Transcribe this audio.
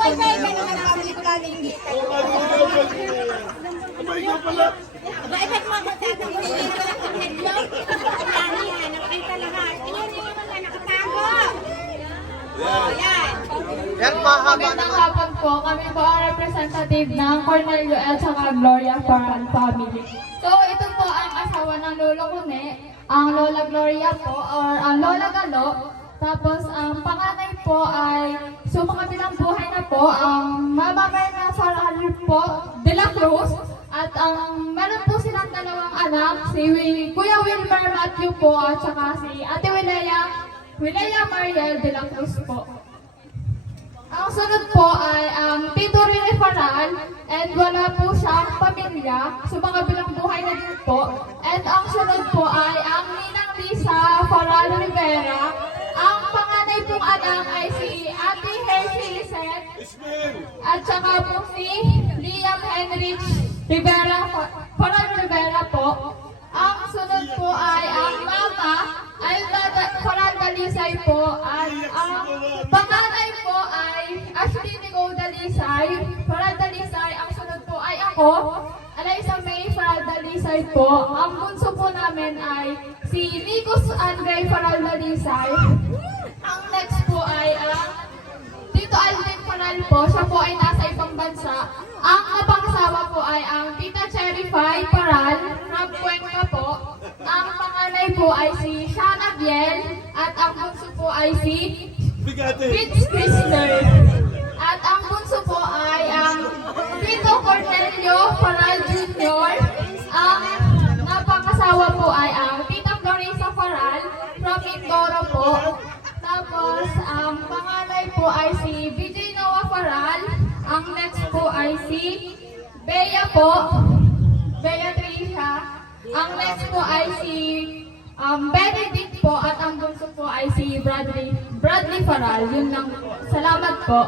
Ay, ganun na lang sa likuran ng dito. Aba, ikaw pala. Aba, ba't mo ako tatanggol dito ng katlog? Ang dami yan, ay talaga. Ayan yung mga nakatago. Yan. Yan, mahaba Magandang naman. hapon po. Kami po ang representative ng Cornelio at saka Gloria Faran family. So, ito po ang asawa ng Lolo Kune, ang Lola Gloria po, or ang Lola Galo. Tapos, ang panganay po ay sumakabilang buhay na po, ang Mama Mena Faran po de la Cruz. At ang meron po silang dalawang anak, si Kuya Wilmer Matthew po at saka si Ate Wilaya Mariel de la Cruz po. Ang sunod po ay ang Tito Rene Faral, and wala po siyang pamilya, sumakabilang buhay na din po. And ang sunod po ay ang Ninang Lisa Faral Rivera. Ang panganay pong anak ay si Ate Hershey Lisette, at saka po si Liam Henrich Rivera Faral Rivera po. Ang sunod po ay ang Mama Alda Faral Dalisay po, at ang panganay po ay Ashley Nicole Dalisay Faral Dalisay. Ang sunod po ay ako, Alaysa May Faral Dalisay po. Ang bunso po namin ay si Nicos Andre Faral Dalisay. Ang next po ay ang Tito Alvin Faral po. Siya po ay nasa ibang bansa. Ang napangasawa po ay ang Tita Cherry Fay Faral from Cuenca po. Ang panganay po ay si Shana Biel, at ang bunso po ay si Fitz Chrysler. At ang bunso po ay ang Tito Cornelio Faral Jr. Ang napangasawa po ay ang Tita Clarissa Faral from Mindoro po. Tapos, ang panganay po ay si BJ Noah Faral. Ang next po ay si Bea po, Beatricia. Ang next po ay si Benedict po, at ang bunso po ay si Bradley Faral. Yun lang po. Salamat po.